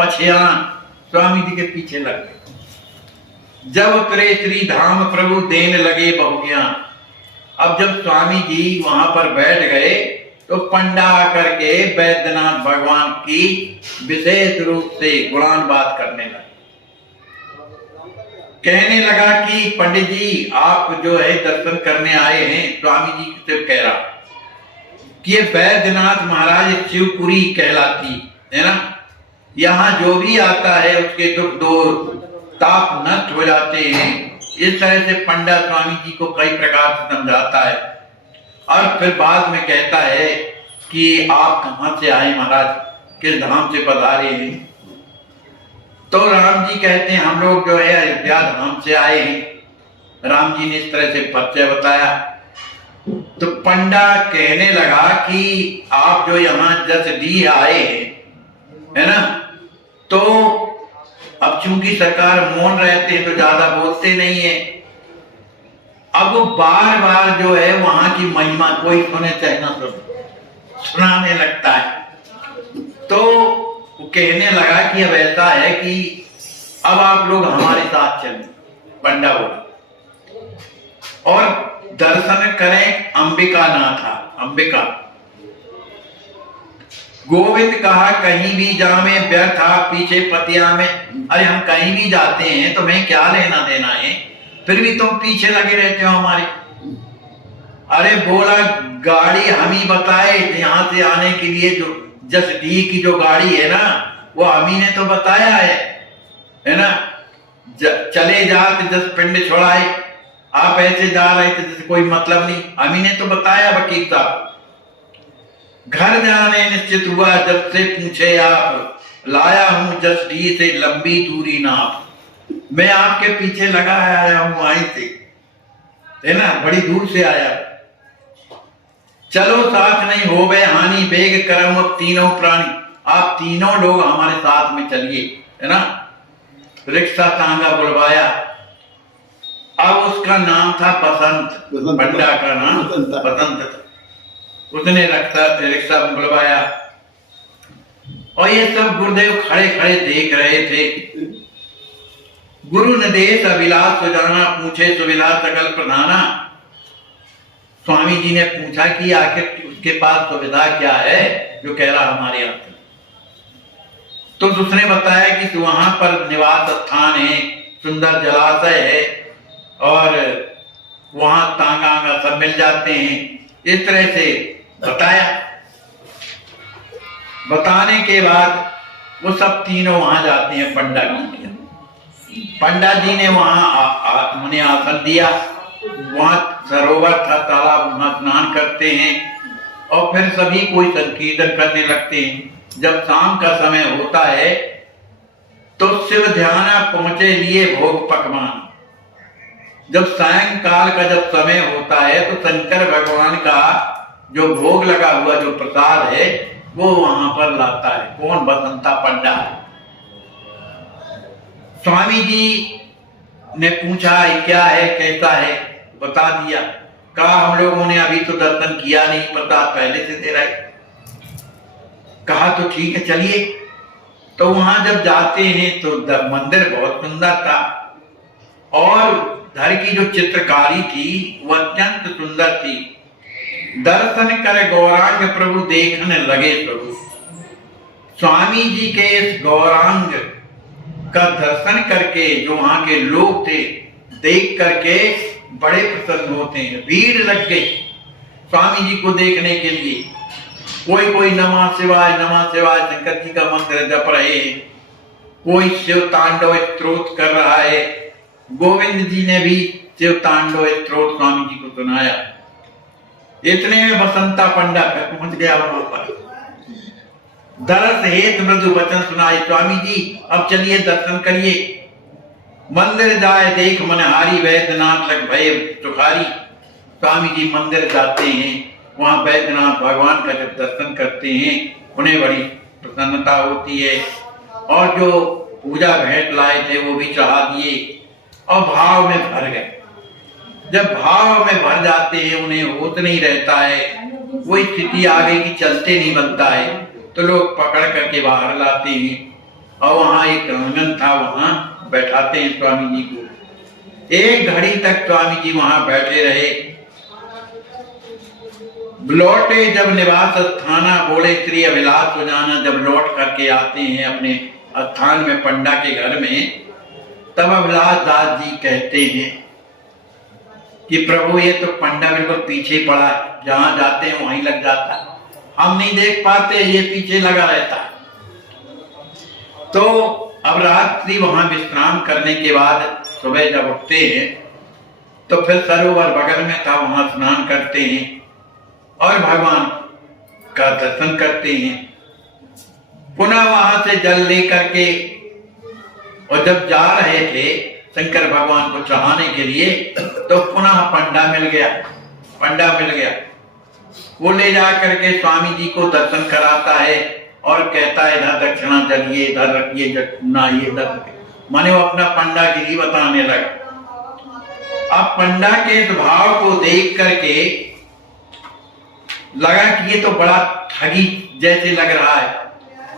पछयान स्वामी जी के पीछे लग गए। जब उतरे श्री धाम प्रभु देन लगे बहु ज्ञान। अब जब स्वामी जी वहां पर बैठ गए तो पंडा आकर के वैद्यनाथ भगवान की विशेष रूप से गुणान बात करने लगा। कहने लगा कि पंडित जी आप जो है दर्शन करने आए हैं। स्वामी जी से कह रहा कि ये वैद्यनाथ महाराज शिवपुरी कहलाती है ना, यहाँ जो भी आता है उसके दुख दूर ताप नष्ट हो जाते हैं। इस तरह से पंडा स्वामी जी को कई प्रकार से समझाता है और फिर बाद में कहता है कि आप कहाँ से आए महाराज, किस धाम से पधारे हैं। तो राम जी कहते हैं हम लोग जो है अयोध्या धाम से आए हैं। राम जी ने इस तरह से परिचय बताया। तो पंडा कहने लगा कि आप जो यहाँ जसडीह आए हैं है ना, तो अब चूंकि सरकार मौन रहते हैं तो ज्यादा बोलते नहीं है। अब वो बार बार जो है वहां की महिमा कोई सुने चाहे ना सुनाने लगता है। तो वो कहने लगा कि अब ऐसा है कि अब आप लोग हमारे साथ चलें। पंडा बोला और दर्शन करें अंबिका नाथा। अंबिका गोविंद कहा कहीं भी जामे व्यर्थ आप पीछे पतिया में। अरे हम कहीं भी जाते हैं तो मैं क्या लेना देना है, फिर भी तुम पीछे लगे रहते हो हमारे। अरे बोला गाड़ी हम ही बताए यहाँ से आने के लिए, जो जसडीह की जो गाड़ी है ना वो हम ही ने तो बताया है ना। चले जाते जस पिंड छोड़ाए, आप ऐसे जा रहे थे जैसे कोई मतलब नहीं, हम ही ने तो बताया वकील साहब। घर जाने निश्चित हुआ जब से पूछे आप, लाया हूं जसडीह से लंबी दूरी नाप। मैं आपके पीछे लगा आया हूं वहीं से, है ना, बड़ी दूर से आया। चलो साथ नहीं हो गए हानि बेग करम अब तीनों प्राणी। आप तीनों लोग हमारे साथ में चलिए, है ना। रिक्शा तांगा बुलवाया। अब उसका नाम था बसंत, पंडा का नाम बसंत था। उसने रिक्शा बुलवाया और ये सब गुरुदेव खड़े खड़े देख रहे थे। गुरु निर्देश अभिलाष सुजाना पूछे सुविलास सकल प्रधाना। स्वामी जी ने पूछा कि आखिर उसके पास सुविधा क्या है जो कह रहा हमारे यहाँ। तो उसने बताया कि वहां पर निवास स्थान है, सुंदर जलाशय है और वहां तांगा सब मिल जाते हैं। इस तरह से बताया। बताने के बाद वो सब तीनों वहां जाते हैं पंडा जी के। पंडा जी ने वहां उन्हें आसन दिया। वहां सरोवर था, तालाब, वहां स्नान करते हैं और फिर सभी कोई संकीर्तन करने लगते हैं। जब शाम का समय होता है तो शिव ध्याना पहुंचे लिए भोग पकवान। जब सायंकाल का जब समय होता है तो शंकर भगवान का जो भोग लगा हुआ जो प्रसाद है वो वहां पर लाता है। कौन? बसंता पंडा। स्वामी जी ने पूछा क्या है, कैसा है, बता दिया। कहा हम लोगों ने अभी तो दर्शन किया नहीं, प्रसाद पहले से दे रहे। कहा तो ठीक है चलिए। तो वहां जब जाते हैं तो मंदिर बहुत सुंदर था और घर की जो चित्रकारी थी वह अत्यंत सुंदर थी। दर्शन कर गौरांग प्रभु देखने लगे प्रभु। स्वामी जी के इस गौरांग का दर्शन करके जो वहां के लोग थे देख करके बड़े प्रसन्न होते हैं। भीड़ लग गई स्वामी जी को देखने के लिए। कोई नमः शिवाय शंकर जी का मंत्र जप रहे हैं, कोई शिव तांडव स्तोत्र कर रहा है। गोविंद जी ने भी शिव तांडव स्तोत्र स्वामी जी को सुनाया। इतने में बसंता पंडा पहुंच गया वहां पर। दरस हेत मृदु वचन सुनाए, स्वामी जी अब चलिए दर्शन करिए। मंदिर जाए देख मनहारी वैद्यनाथ लग भय सुखारी। स्वामी जी मंदिर जाते हैं, वहां वैद्यनाथ भगवान का जब दर्शन करते हैं उन्हें बड़ी प्रसन्नता होती है और जो पूजा भेंट लाए थे वो भी चढ़ा दिए और भाव में भर गए। जब भाव में भर जाते हैं उन्हें होश नहीं रहता है, वो स्थिति आ गई कि चलते नहीं बनता है तो लोग पकड़ करके बाहर लाते हैं और वहां एक आंगन था, वहां बैठाते हैं स्वामी जी को। एक घड़ी तक स्वामी जी वहां बैठे रहे। लौटे जब निवास स्थाना, बोले श्री अभिलाष हो जाना। जब लौट करके आते हैं अपने स्थान में, पंडा के घर में, तब अभिलाष दास जी कहते हैं कि प्रभु ये तो पंडा बिल्कुल पीछे पड़ा है, जहां जाते हैं वहीं लग जाता है, हम नहीं देख पाते, ये पीछे लगा रहता है। तो अब रात्रि वहां विश्राम करने के बाद सुबह जब उठते हैं तो फिर सरोवर बगल में था, वहां स्नान करते हैं और भगवान का दर्शन करते हैं। पुनः वहां से जल लेकर के, और जब जा रहे थे शंकर भगवान को चढ़ाने के लिए, तो पुनः पंडा मिल गया। वो ले जा करके स्वामी जी को दर्शन कराता है और कहता है इधर दक्षिणा चलिए, इधर रखिए, जटना ये इधर, माने वो अपना पंडागिरी बताने लगा। अब पंडा के इस भाव को देख करके लगा कि ये तो बड़ा ठगी जैसे लग रहा है।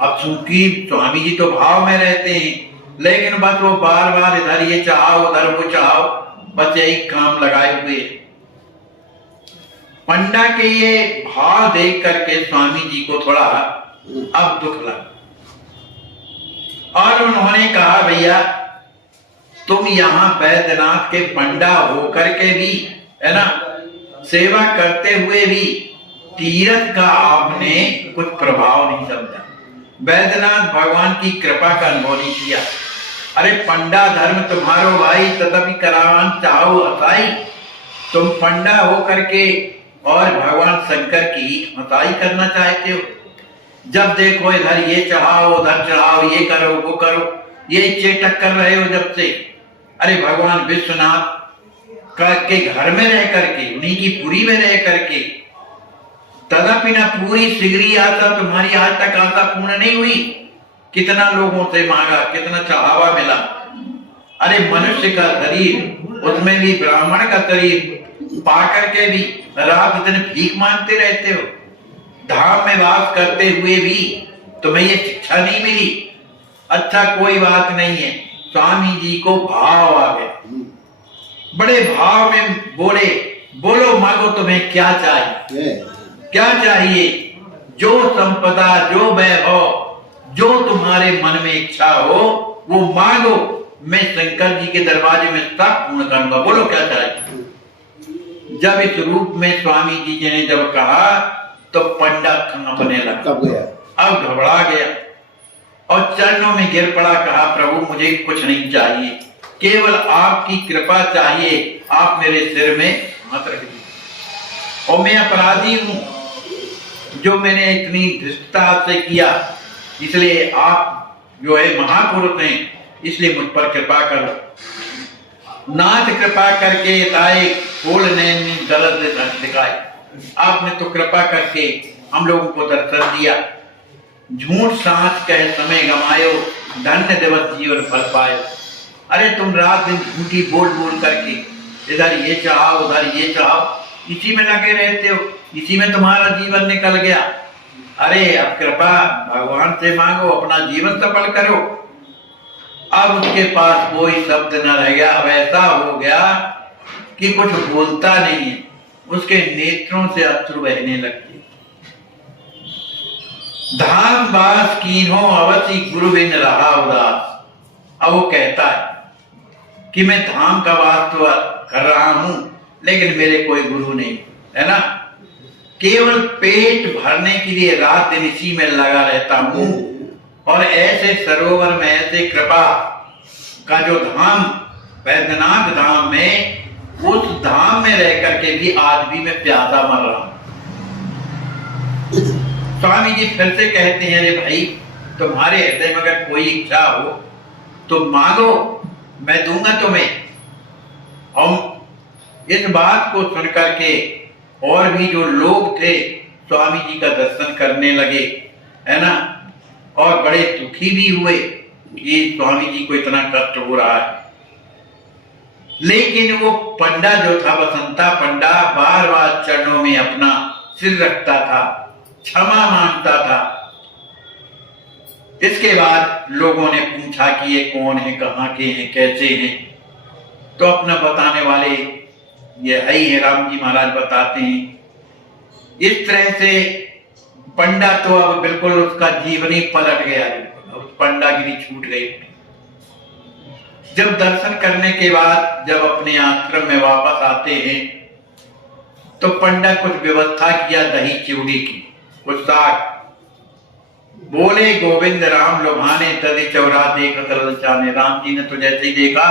अब चूंकि स्वामी जी तो भाव में रहते हैं, लेकिन बस वो बार बार इधर ये चाहो उधर वो चाहो, बस यही काम लगाए हुए। पंडा के ये भाव देख करके स्वामी जी को थोड़ा अब दुख लगा और उन्होंने कहा भैया तुम यहाँ बैद्यनाथ के पंडा होकर के भी, है ना, सेवा करते हुए भी तीर्थ का आपने कुछ प्रभाव नहीं समझा, बैद्यनाथ भगवान की कृपा का अनुभव नहीं किया। अरे पंडा धर्म तुम्हारो भाई तथापि करावन चाहो हसाई, तुम पंडा हो करके और भगवान शंकर की हसाई करना चाहते हो। जब देखो इधर ये चढ़ाओ उधर चढ़ाओ, ये करो वो करो, ये चेटक कर रहे हो जब से। अरे भगवान विश्वनाथ के घर में रह करके, उन्हीं की पुरी में रह करके, तदपि न पूरी सिगरी आशा तुम्हारी आज तक आशा पूर्ण नहीं हुई। कितना लोगों से मांगा, कितना चढ़ावा मिला। अरे मनुष्य का शरीर, उसमें भी ब्राह्मण का शरीर पा करके भी रात दिन भीख मांगते रहते हो। धाम में वास करते हुए भी तुम्हें ये शिक्षा नहीं मिली। अच्छा कोई बात नहीं है। स्वामी जी को भाव आ गया, बड़े भाव में बोले, बोलो मांगो तुम्हें क्या चाहिए, क्या चाहिए, जो संपदा जो वैभव जो तुम्हारे मन में इच्छा हो वो मांगो, मैं शंकर जी के दरवाजे में सब पूर्ण करूंगा, बोलो क्या चाहिए। जब इस रूप में स्वामी जी ने जब कहा तो पंडा कांपने लगा, अब घबरा गया और चरणों में गिर पड़ा। कहा प्रभु मुझे कुछ नहीं चाहिए, केवल आपकी कृपा चाहिए, आप मेरे सिर में हाथ रख दीजिए। और मैं अपराधी हूं, जो मैंने इतनी धृष्टता से किया, इसलिए आप जो है महापुरुष हैं, इसलिए मुझ पर कृपा करो। नाथ कृपा करके ताए खोल नैन दर्द दिखाए, आपने तो कृपा करके हम लोगों को दर्शन दिया। झूठ सांच कह समय गमायो, धन्य दिवस जीवन फल पायो। अरे तुम रात दिन झूठी बोल बोल करके इधर ये चाहो उधर ये चाहो, इसी में लगे रहते हो, इसी में तुम्हारा जीवन निकल गया। अरे अब कृपा भगवान से मांगो, अपना जीवन सफल करो। अब उसके पास कोई शब्द न रह गया, अब ऐसा हो गया कि कुछ बोलता नहीं है, उसके नेत्रों से अश्रु बहने लगते। धाम बास कीन्हो अवसी गुरु बिन रहा उदास। अब वो कहता है कि मैं धाम का वास तो कर रहा हूं, लेकिन मेरे कोई गुरु नहीं, है ना, केवल पेट भरने के लिए रात दिन इसी में लगा रहता हूं। और ऐसे सरोवर में, ऐसे कृपा का जो धाम बैद्यनाथ धाम में, उस धाम में रह करके भी आज भी मैं प्यासा मर रहा हूं। स्वामी जी फिर से कहते हैं, अरे भाई तुम्हारे हृदय में अगर कोई इच्छा हो तो मांगो, मैं दूंगा तुम्हें। और इस बात को सुन करके और भी जो लोग थे स्वामी जी का दर्शन करने लगे, है ना, और बड़े दुखी भी हुए कि स्वामी जी को इतना कष्ट हो रहा है। लेकिन वो पंडा जो था, बसंता पंडा, बार बार चरणों में अपना सिर रखता था, क्षमा मांगता था। इसके बाद लोगों ने पूछा कि ये कौन है, कहाँ के हैं, कैसे हैं। तो अपना बताने वाले ये आई है, राम जी महाराज बताते हैं। इस तरह से पंडा तो अब बिल्कुल उसका जीवन ही पलट गया, बिल्कुल उस पंडागिरी छूट गई। जब दर्शन करने के बाद जब अपने आश्रम में वापस आते हैं तो पंडा कुछ व्यवस्था किया दही चिवड़ी की, कुछ साग। बोले गोविंद राम लुभाने दधि चौरा देख सरल जाने। राम जी ने तो जैसे ही देखा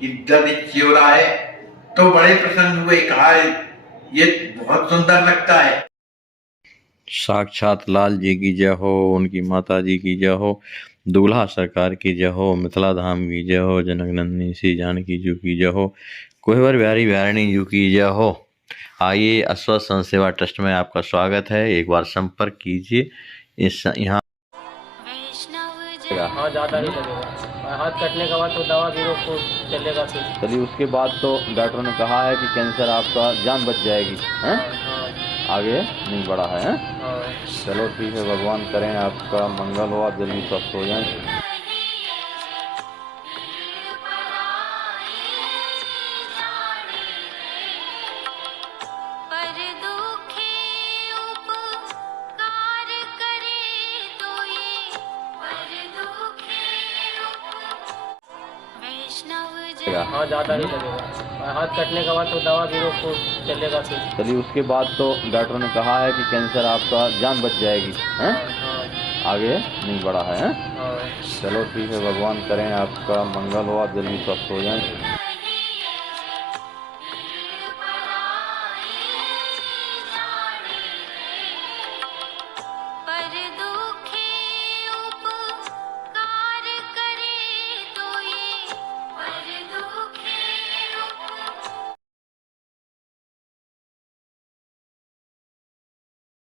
कि दधि चिवड़ा है तो बड़े प्रसन्न हुए, कहा ये बहुत सुंदर लगता है। साक्षात लाल जी की जय हो, उनकी माता जी की जय हो, दूल्हा सरकार की जय हो, मिथिला धाम की जय हो, जनक नंदिनी श्री जानकी जी की जय हो, कोहबर बिहारी बिहारिणी जी की जय हो। आइए, अस्वस्थ संत सेवा ट्रस्ट में आपका स्वागत है। एक बार संपर्क कीजिए। इस यहाँ हाँ, ज़्यादा नहीं लगेगा। हाथ कटने के बाद तो दवा भी रोक चलेगा फिर। चलिए, उसके बाद तो डॉक्टर ने कहा है कि कैंसर आपका जान बच जाएगी, हैं? आगे नहीं बढ़ा है, हैं? चलो ठीक है, भगवान करें आपका मंगल हो, आप जल्दी स्वस्थ हो जाएं। हाँ, ज़्यादा नहीं लगेगा। हाथ कटने के बाद तो दवा भी रोक चलेगा फिर। चलिए, उसके बाद तो डॉक्टर ने कहा है कि कैंसर आपका जान बच जाएगी, हैं? आगे नहीं बढ़ा है, हैं? चलो ठीक है, भगवान करें आपका मंगल हो, आप जल्दी स्वस्थ हो जाएं।